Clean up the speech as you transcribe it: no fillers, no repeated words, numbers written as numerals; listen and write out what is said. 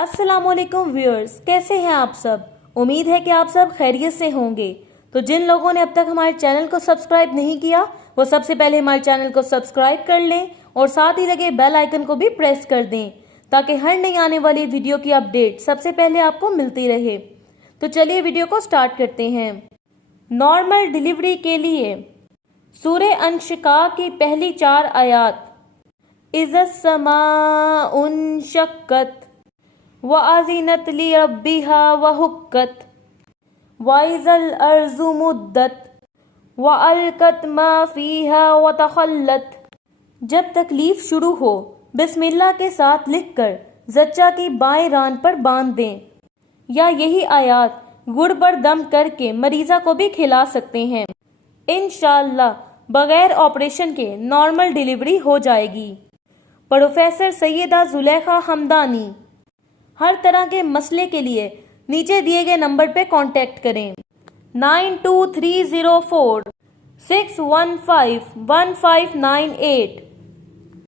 अस्सलाम वालेकुम व्यूअर्स, कैसे हैं आप सब। उम्मीद है कि आप सब खैरियत से होंगे। तो जिन लोगों ने अब तक हमारे चैनल को सब्सक्राइब नहीं किया वो सबसे पहले हमारे चैनल को सब्सक्राइब कर लें और साथ ही लगे बेल आइकन को भी प्रेस कर दें ताकि हर नई आने वाली वीडियो की अपडेट सबसे पहले आपको मिलती रहे। तो चलिए वीडियो को स्टार्ट करते हैं। नॉर्मल डिलीवरी के लिए सूरह अनशिकाक की पहली 4 आयात इज़्ज़स समाउन शक्कत व अज़िनत ली रब्बिहा व हुक्कत व इज़ल अर्ज़ु मुद्दत व अलकत मा फ़ीहा व तखल्लत। जब तकलीफ शुरू हो बिस्मिल्लाह के साथ लिखकर जच्चा की बाएं रान पर बांध दें, या यही आयात गुड़ पर दम करके मरीज़ा को भी खिला सकते हैं। इंशाअल्लाह बगैर ऑपरेशन के नॉर्मल डिलीवरी हो जाएगी। प्रोफेसर सैयदा जुलेखा हमदानी। हर तरह के मसले के लिए नीचे दिए गए नंबर पे कांटेक्ट करें 923046151598।